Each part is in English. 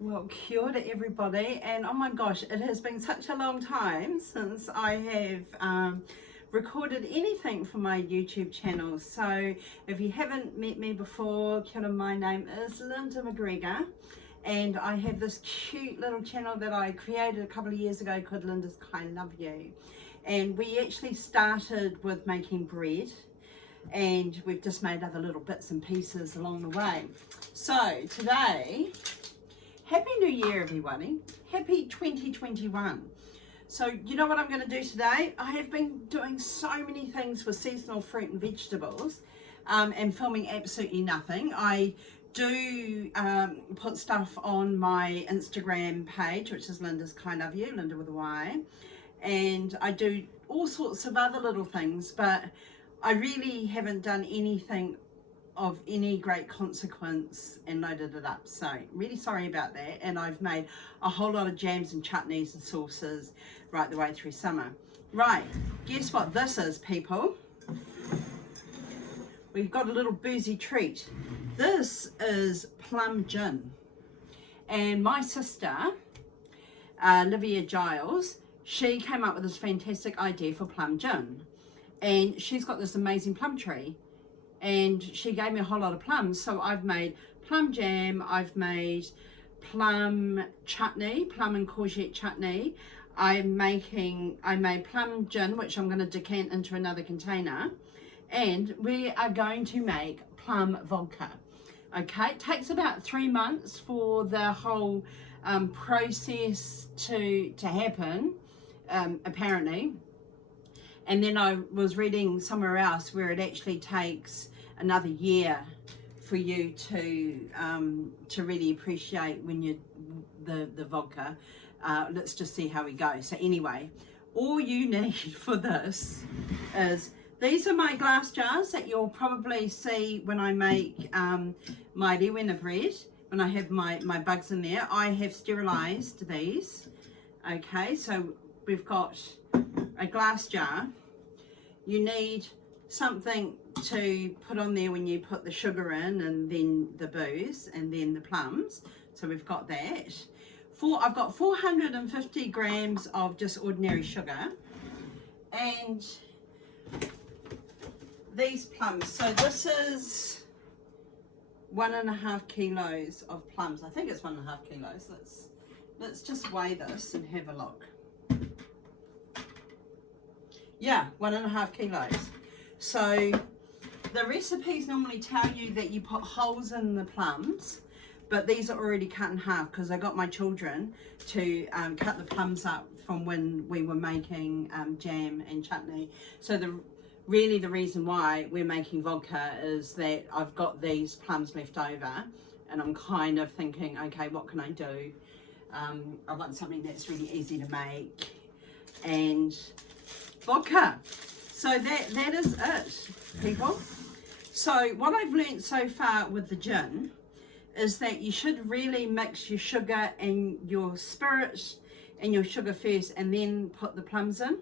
Well, kia ora everybody, and oh my gosh, it has been such a long time since I have recorded anything for my YouTube channel. So if you haven't met me before, kia ora, my name is Lynda McGregor, and I have this cute little channel that I created a couple of years ago called Lynda's Kind Love You. And we actually started with making bread, and we've just made other little bits and pieces along the way. So today, Happy New Year, everybody. Happy 2021. So you know what I'm going to do today? I have been doing so many things with seasonal fruit and vegetables and filming absolutely nothing. I do put stuff on my Instagram page, which is Lynda's Kind Love You, Lynda with a Y. And I do all sorts of other little things, but I really haven't done anything of any great consequence and loaded it up, so really sorry about that. And I've made a whole lot of jams and chutneys and sauces right the way through summer. Right, guess what this is, people? We've got a little boozy treat. This is plum gin, and my sister Olivia Giles, she came up with this fantastic idea for plum gin, and she's got this amazing plum tree, and she gave me a whole lot of plums. So I've made plum jam, I've made plum chutney, plum and courgette chutney. I made plum gin, which I'm going to decant into another container, and we are going to make plum vodka. Okay, it takes about 3 months for the whole process to happen, apparently. And then I was reading somewhere else where it actually takes another year for you to really appreciate when you the vodka. Let's just see how we go. So anyway, all you need for this is, these are my glass jars that you'll probably see when I make my rewena bread, when I have my bugs in there. I have sterilized these. Okay, so we've got a glass jar. You need something to put on there when you put the sugar in, and then the booze, and then the plums. So we've got that. I've got 450 grams of just ordinary sugar, and these plums. So this is 1.5 kilos of plums. I think it's 1.5 kilos. Let's just weigh this and have a look. Yeah, 1.5 kilos. So the recipes normally tell you that you put holes in the plums, but these are already cut in half because I got my children to cut the plums up from when we were making jam and chutney. So really the reason why we're making vodka is that I've got these plums left over, and I'm kind of thinking, okay, what can I do? I want something that's really easy to make, and vodka. So that is it, people. So what I've learnt so far with the gin is that you should really mix your sugar and your spirit and your sugar first, and then put the plums in,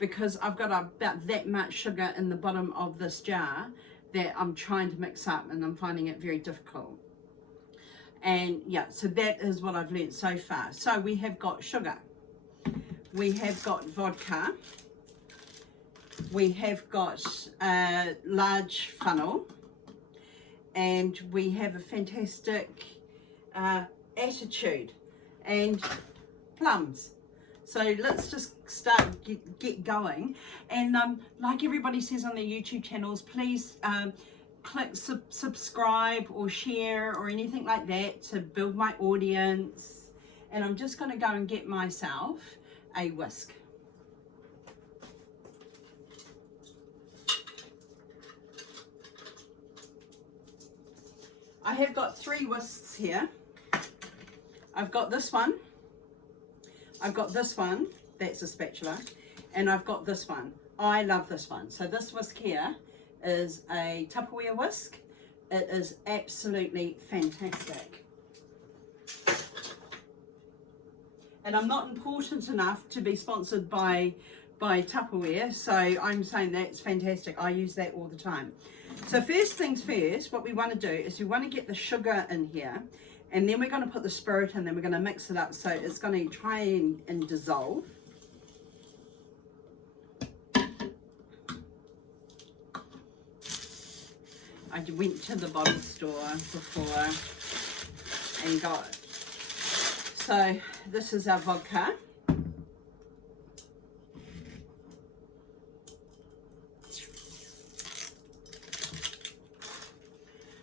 because I've got about that much sugar in the bottom of this jar that I'm trying to mix up, and I'm finding it very difficult. And yeah, so that is what I've learnt so far. So we have got sugar, we have got vodka, we have got a large funnel, and we have a fantastic attitude, and plums. So let's just start, get going. And like everybody says on their YouTube channels, please click subscribe or share or anything like that to build my audience. And I'm just going to go and get myself a whisk. I have got 3 whisks here. I've got this one, I've got this one, that's a spatula, and I've got this one. I love this one. So this whisk here is a Tupperware whisk. It is absolutely fantastic. And I'm not important enough to be sponsored by by Tupperware, so I'm saying that's fantastic. I use that all the time. So first things first, what we want to do is we want to get the sugar in here, and then we're going to put the spirit in, then we're going to mix it up so it's going to try and dissolve. I went to the bottle store before and got, so this is our vodka.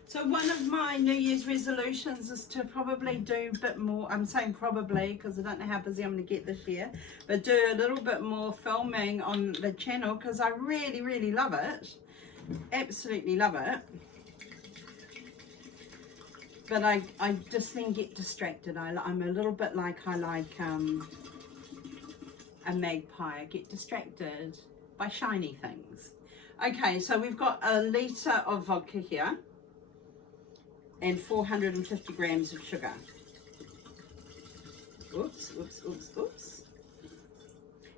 So one of my New Year's resolutions is to probably do a bit more, I'm saying probably because I don't know how busy I'm going to get this year, but do a little bit more filming on the channel because I really, really love it. Absolutely love it. But I just then get distracted. I'm a little bit like I like a magpie. I get distracted by shiny things. Okay, so we've got a litre of vodka here and 450 grams of sugar. Oops, oops, oops, oops.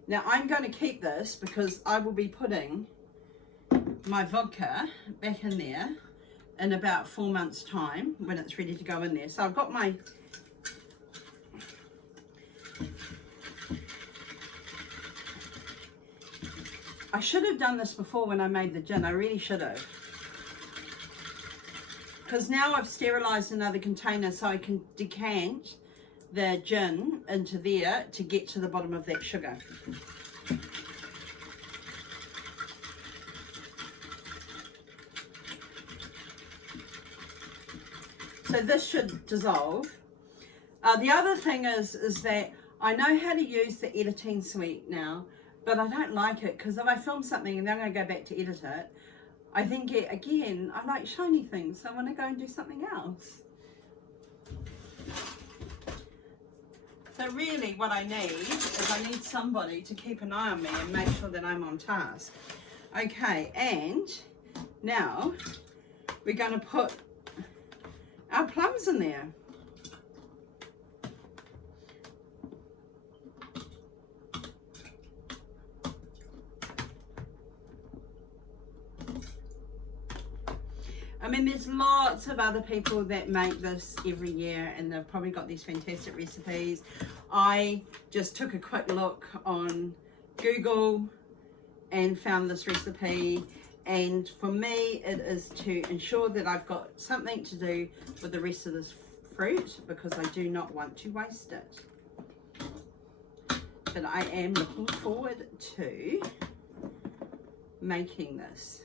Now I'm going to keep this because I will be putting my vodka back in there in about 4 months' time when it's ready to go in there. So I've got my I should have done this before when I made the gin. I really should have. Because now I've sterilised another container so I can decant the gin into there to get to the bottom of that sugar. So this should dissolve. The other thing is that I know how to use the editing suite now, but I don't like it because if I film something and then I'm going to go back to edit it, I think, again, I like shiny things, so I want to go and do something else. So really what I need is I need somebody to keep an eye on me and make sure that I'm on task. Okay, and now we're going to put our plums in there. I mean, there's lots of other people that make this every year and they've probably got these fantastic recipes. I just took a quick look on Google and found this recipe, and for me it is to ensure that I've got something to do with the rest of this fruit because I do not want to waste it. But I am looking forward to making this.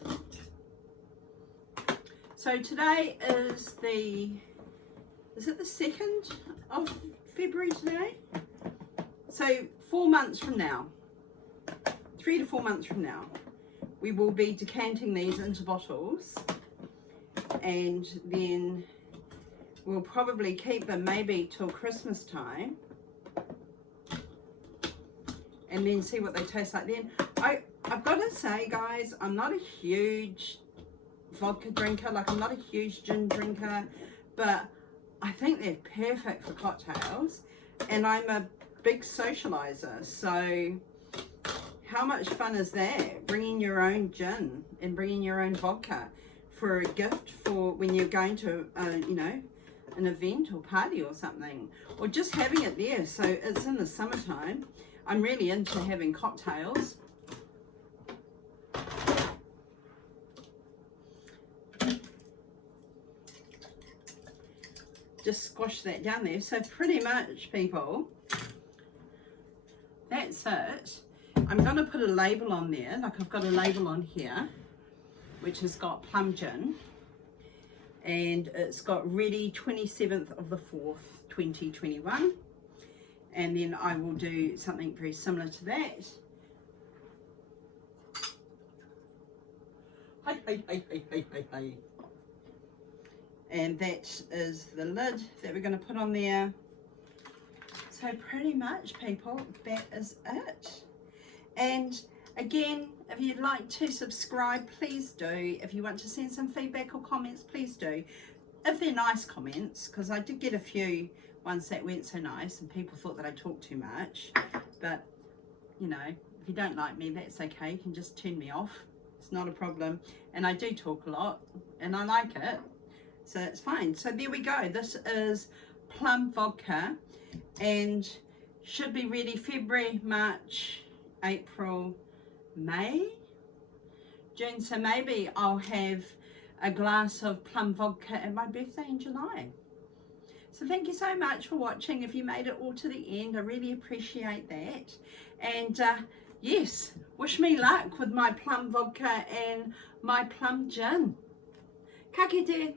So today is it the 2nd of February today? So 4 months from now, 3 to 4 months from now, we will be decanting these into bottles, and then we'll probably keep them maybe till Christmas time and then see what they taste like then. I've got to say, guys, I'm not a huge vodka drinker, like I'm not a huge gin drinker, but I think they're perfect for cocktails, and I'm a big socializer, so how much fun is that, bringing your own gin and bringing your own vodka for a gift for when you're going to you know, an event or party or something, or just having it there. So it's in the summertime. I'm really into having cocktails. Just squash that down there. So pretty much, people, that's it. I'm going to put a label on there, like I've got a label on here which has got Plum gin, and it's got ready 27th of the 4th 2021, and then I will do something very similar to that. Hi. And that is the lid that we're going to put on there. So pretty much, people, that is it. And again, if you'd like to subscribe, please do. If you want to send some feedback or comments, please do. If they're nice comments, because I did get a few ones that weren't so nice and people thought that I talked too much. But, you know, If you don't like me, that's okay. You can just turn me off. It's not a problem. And I do talk a lot and I like it. So it's fine. So there we go. This is Plum Vodka and should be ready February, March, April, May, June. So maybe I'll have a glass of Plum Vodka at my birthday in July. So thank you so much for watching. If you made it all to the end, I really appreciate that. And yes, wish me luck with my Plum Vodka and my Plum Gin. Ka kite.